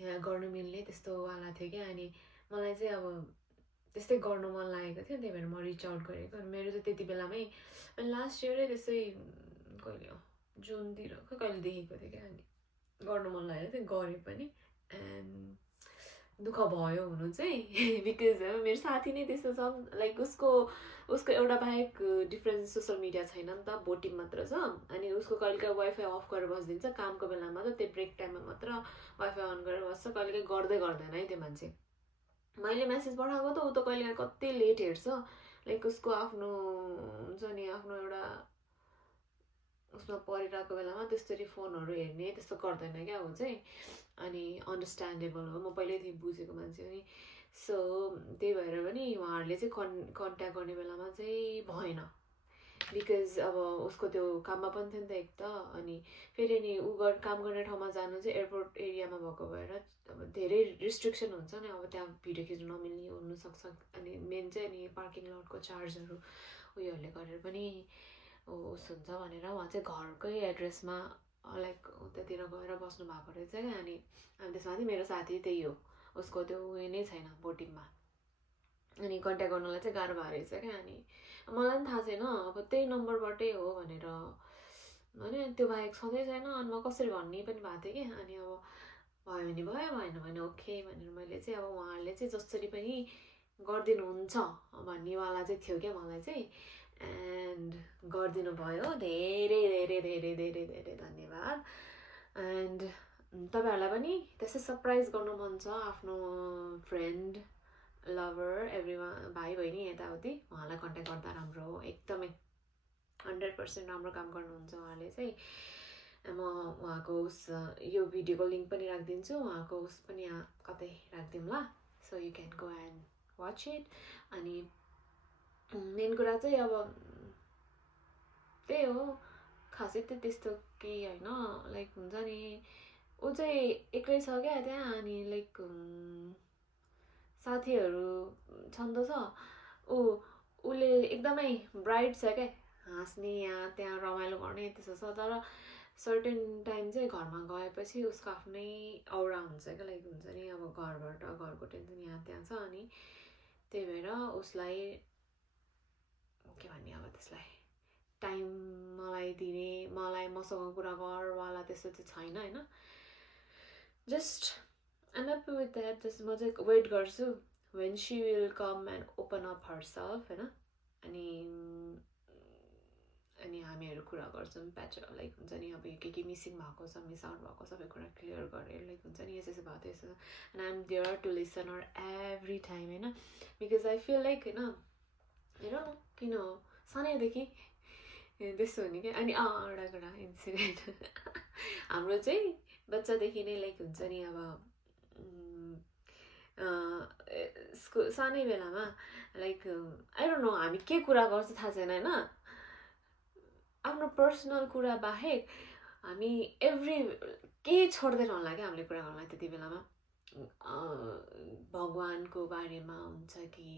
यहाँ गर्नु मिल्ने त्यस्तोवाला थियो क्या अनि मलाई चाहिँ अब त्यस्तै गर्नु मन लागेको थियो त्यही भएर म रिच आउट गरेको अनि मेरो चाहिँ त्यति बेलामै लास्ट इयरै त्यस्तै कहिले हो जुनतिर कहिले देखेको थिएँ क्या अनि गर्नु मन लागेको थियो गरेँ पनि एन्ड दुःख भयो हुनु चाहिँ बिकज मेरो साथी नै त्यस्तो छ लाइक उसको एउटा बाहेक डिफ्रेन्ट सोसियल मिडिया छैन नि त भोटिङ मात्र छ अनि उसको कहिलेकाहीँ वाइफाई अफ गरेर बसिदिन्छ कामको बेलामा त त्यो ब्रेक टाइममा मात्र वाइफाई अन गरेर बस्छ कहिलेकाहीँ गर्दैन है त्यो मान्छे मैले मेसेज पठाएको त ऊ त कहिलेकाहीँ कति लेट हेर्छ लाइक उसको आफ्नो हुन्छ नि आफ्नो एउटा उसमा परिरहेको बेलामा त्यसरी फोनहरू हेर्ने त्यस्तो गर्दैन क्या ऊ चाहिँ अनि अन्डरस्ट्यान्डेबल हो म पहिल्यैदेखि बुझेको मान्छे हो नि सो त्यही भएर पनि उहाँहरूले चाहिँ कन्ट्याक्ट गर्ने बेलामा चाहिँ भएन बिकज अब उसको त्यो काममा पनि थियो नि त एक त अनि फेरि नि काम गर्ने ठाउँमा जानु चाहिँ एयरपोर्ट एरियामा भएको भएर अब धेरै रिस्ट्रिक्सन हुन्छ नि अब त्यहाँ भिडियो खिच्नु नमिल्ने हुनसक्छ अनि मेन चाहिँ अनि पार्किङ लटको चार्जहरू उयोहरूले गरेर पनि उस हुन्छ भनेर उहाँ चाहिँ घरकै एड्रेसमा लाइक उतातिर गएर बस्नु भएको रहेछ क्या अनि त्यसमा चाहिँ मेरो साथी त्यही हो उसको त्यो उयो नै छैन भोटिङमा अनि कन्ट्याक्ट गर्नलाई चाहिँ गाह्रो भएको रहेछ क्या अनि मलाई पनि थाहा छैन अब त्यही नम्बरबाटै हो भनेर होइन त्यो बाहेक सधैँ छैन अनि म कसरी भन्ने पनि भएको थिएँ कि अनि अब भयो भने भयो भएन भने ओके भनेर मैले चाहिँ अब उहाँहरूले चाहिँ जसरी पनि गरिदिनुहुन्छ भन्नेवाला चाहिँ थियो क्या मलाई चाहिँ एन्ड गरिदिनु भयो धेरै धेरै धेरै धेरै धेरै धन्यवाद एन्ड तपाईँहरूलाई पनि त्यसै सरप्राइज गर्नु मन छ आफ्नो फ्रेन्ड लभर एभ्रिवान भाइ बहिनी यताउति उहाँलाई कन्ट्याक्ट गर्दा राम्रो हो एकदमै 100% राम्रो काम गर्नुहुन्छ उहाँले चाहिँ म उहाँको उस यो भिडियोको लिङ्क पनि राखिदिन्छु उहाँको उस पनि यहाँ कतै राखिदिउँ ल so you can go and watch it अनि मेन कुरा चाहिँ अब त्यही हो खासै त त्यस्तो केही होइन लाइक हुन्छ नि ऊ चाहिँ एक्लै छ क्या त्यहाँ अनि लाइक साथीहरू छन् त छ उसले एकदमै ब्राइट छ क्या हाँस्ने यहाँ त्यहाँ रमाइलो गर्ने त्यस्तो छ तर सर्टेन टाइम चाहिँ घरमा गएपछि उसको आफ्नै औरा हुन्छ क्या लाइक हुन्छ नि अब घरबाट घरको टेन्सन यहाँ त्यहाँ छ अनि त्यही भएर उसलाई के भन्ने अब त्यसलाई टाइम मलाई दिने मलाई मसँग कुरा गरवाला त्यस्तो चाहिँ छैन होइन just I'm happy with that just म चाहिँ वेट गर्छु when she will come and open up herself होइन अनि हामीहरू कुरा गर्छौँ प्याच लाइक हुन्छ नि अब के मिसिङ भएको छ मिस आउट भएको सबै कुरा क्लियर गरेर लाइक हुन्छ नि यसो भएको थियो यसो and I'm there to listen her every time होइन बिकज आई फिल लाइक होइन हेर न किन हो सानैदेखि त्यस्तो हुने क्या अनि एउटा कुरा इन्सिडेन्ट हाम्रो चाहिँ बच्चादेखि नै लाइक हुन्छ नि अब सानै बेलामा लाइक आई डोन्ट नो हामी के कुरा गर्छ थाहा छैन होइन आफ्नो पर्सनल कुरा बाहेक हामी केही छोड्दैन होला क्या हामीले कुरा गर्नु त्यति बेलामा भगवानको बारेमा हुन्छ कि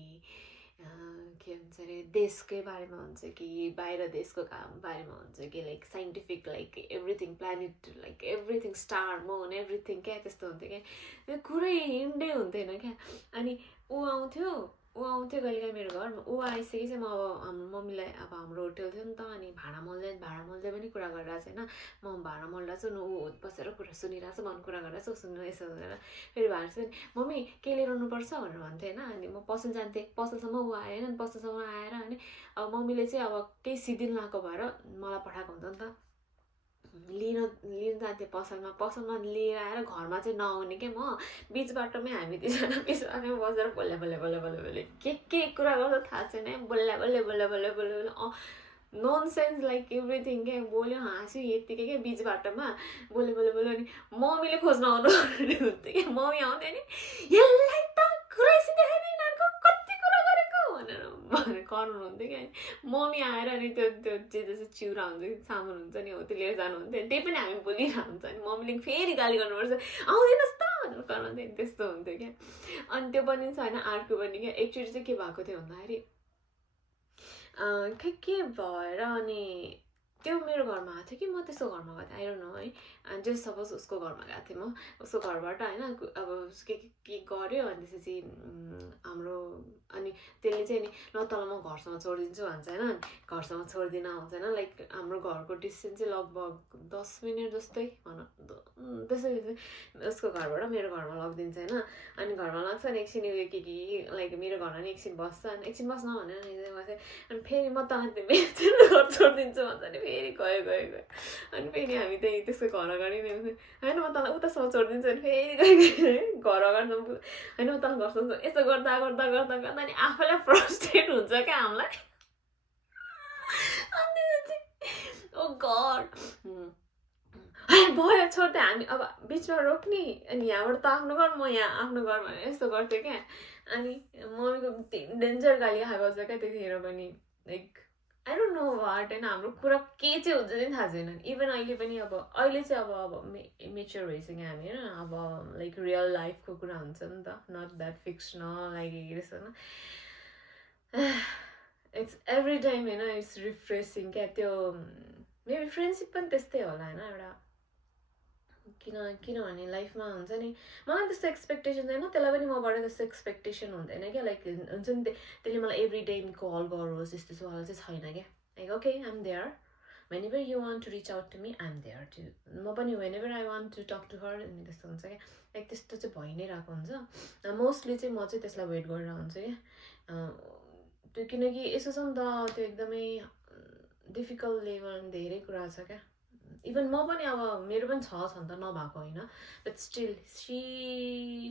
के भन्छ अरे देशकै बारेमा हुन्छ कि बाहिर देशको काम बारेमा हुन्छ कि like scientific like everything planet like everything star moon everything क्या त्यस्तो हुन्थ्यो क्या त्यो कुरै इन्डै हुन्थेन क्या अनि ऊ आउँथ्यो कहिलेकाहीँ मेरो घरमा ऊ आइसकेपछि चाहिँ म अब हाम्रो मम्मीलाई अब हाम्रो होटल थियो नि त अनि भाँडा मोल्दै पनि कुरा गरिरहेको छैन म भाँडा मोल्दा चाहिँ ऊ बसेर कुरा सुनिरहेको छ मन कुरा गरिरहेको छ सुनेर यसो गरेर फेरि भाँडा चाहिँ मम्मी के लिएर आउनुपर्छ भनेर भन्थेँ होइन अनि म पसल जान्थेँ पसलसम्म ऊ आएन अनि पसलसम्म आएर अनि अब मम्मीले चाहिँ अब केही सिदिन लगाएको भएर मलाई पठाएको हुन्छ नि त लिन जान्थेँ पसलमा लिएर आएर घरमा चाहिँ नआउने क्या म बिच बाटोमै हामी दुईजना बिच बाटोमै बसेर बोल्ला के कुरा गर्छ थाहा छैन बोल्ला नन सेन्स लाइक एभ्रिथिङ क्या बोल्यो हाँस्यो यत्तिकै क्या बिच बाटोमा बोल्यो अनि मम्मीले खोज्न आउनु हुन्थ्यो क्या मम्मी आउँथ्यो नि यसलाई त कुरै सिकाएन यिनीहरूको कति कुरा गरेको भनेर गर्नुहुन्थ्यो क्या मम्मी आएर अनि त्यो जे जस्तो चिउरा हुन्छ कि सामान हुन्छ नि हो त्यो लिएर जानुहुन्थ्यो त्यही पनि हामी बोलिरहेको हुन्छ अनि मम्मीले फेरि गाली गर्नुपर्छ आउँदैनस् त भनेर कराउँथ्यो नि त्यस्तो हुन्थ्यो क्या अनि त्यो पनि छ होइन अर्को पनि क्या एकचोटि चाहिँ के भएको थियो भन्दाखेरि के भएर अनि त्यो मेरो घरमा आएको थियो कि म त्यसको घरमा गएको थिएँ आई डोन्ट नो है अनि जस्ट सपोज उसको घरमा गएको थिएँ म उसको घरबाट होइन अब के गर्यो अनि त्यसपछि हाम्रो अनि त्यसले चाहिँ अनि ल तल म घरसम्म छोडिदिन्छु भन्छ होइन घरसम्म छोडिदिन आउँछ होइन लाइक हाम्रो घरको डिस्टेन्स चाहिँ लगभग 10 मिनट जस्तै भनौँ त्यसै उसको घरबाट मेरो घरमा लगिदिन्छ होइन अनि घरमा लाग्छ अनि एकछिन उयो के लाइक मेरो घरमा नि एकछिन बस्छ अनि एकछिन बस्न भनेर बस्छ अनि फेरि म तँलाई मेरो घर छोडिदिन्छु भन्छ अनि फेरि गयो अनि फेरि हामी त्यही त्यसको घर अगाडि नै होइन म तँलाई उतासम्म छोडिदिन्छु अनि फेरि गयो घर अगाडिसम्म होइन म तँलाई घरसम्म यसो गर्दा गर्दा गर्दा गर्दा अनि आफैलाई फ्रस्ट्रेट हुन्छ क्या हामीलाई अनि ओ गड भयो छोड्दै हामी अब बिचमा रोक्ने अनि यहाँबाट त आफ्नो घर म यहाँ आफ्नो घर भनेर यस्तो गर्थ्यो क्या अनि मम्मीको डेन्जर गाली खाएको छ क्या त्यतिखेर पनि like I don't know what होइन हाम्रो कुरा के चाहिँ हुन्छ नि थाहा छैन इभन अहिले पनि अब अहिले चाहिँ अब मेच्योर भइसक्यो हामी होइन अब लाइक रियल लाइफको कुरा हुन्छ नि त नट द्याट फिक्सनल लाइक यस्तो होइन इट्स एभ्री टाइम होइन इट्स रिफ्रेसिङ क्या त्यो मेबी फ्रेन्डसिप पनि त्यस्तै होला होइन एउटा किनभने लाइफमा हुन्छ नि मलाई त्यस्तो एक्सपेक्टेसन छैन त्यसलाई पनि मबाट त्यस्तो एक्सपेक्टेसन हुँदैन क्या लाइक हुन्छ नि त्यसले मलाई एभ्री टाइम कल गरोस् यस्तो वाला चाहिँ छैन क्या like okay I am there whenever you want to reach out to me I'm there too म पनि whenever I want to talk to her अनि त्यस्तो हुन्छ क्या लाइक त्यस्तो चाहिँ भइ नै रहेको हुन्छ मोस्टली चाहिँ म चाहिँ त्यसलाई वेट गरेर हुन्छु क्या त्यो किनकि यसो छ नि त त्यो एकदमै डिफिकल्ट लेभल धेरै कुरा छ क्या इभन म पनि अब मेरो पनि छ नि त नभएको होइन बट स्टिल सी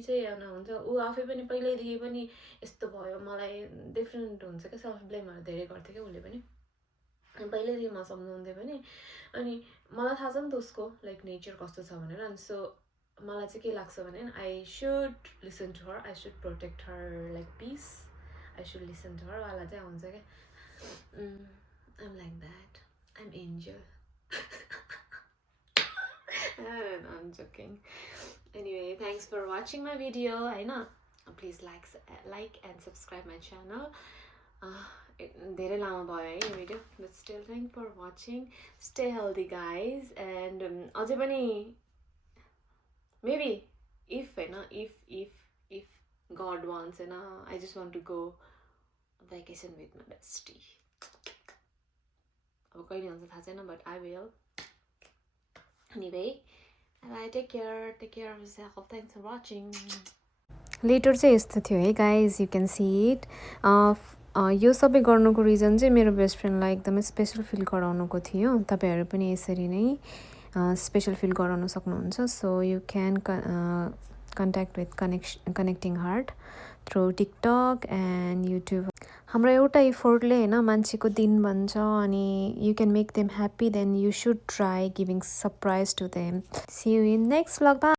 चाहिँ हुन्छ ऊ आफै पनि पहिल्यैदेखि पनि यस्तो भयो मलाई डिफ्रेन्ट हुन्छ क्या सेल्फ ब्लेमहरू धेरै गर्थ्यो क्या उसले पनि पहिल्यैदेखि म सम्झाउँदै पनि अनि मलाई थाहा छ नि त उसको लाइक नेचर कस्तो छ भनेर अनि सो मलाई चाहिँ के लाग्छ भने I should listen to her I should protect her like peace I should listen to her वाला चाहिँ आउँछ क्या I'm like that I'm angel I'm joking. Anyway, thanks for watching my video. Please like and subscribe my channel. धेरै लामो भयो है यो video but still thanks for watching. Stay healthy guys and अझै पनि maybe if God wants I just want to go vacation with my bestie. अब कहिले हुन्छ थाहा छैन but I will. Anyway, bye. Take care of yourself. Thanks for watching. Later चाहिँ यस्तो थियो है guys, you can see it. यो सबै गर्नुको रिजन चाहिँ मेरो बेस्ट फ्रेन्डलाई एकदमै स्पेसल फिल गराउनुको थियो. तपाईहरु पनि यसरी नै स्पेसल फिल गराउन सक्नुहुन्छ. So you can contact with connecting heart through TikTok and YouTube. हाम्रो एउटा इफोर्टले हैन मान्छेको दिन बन्छ अनि you can make them happy, then you should try giving surprise to them. See you in next vlog. Bye.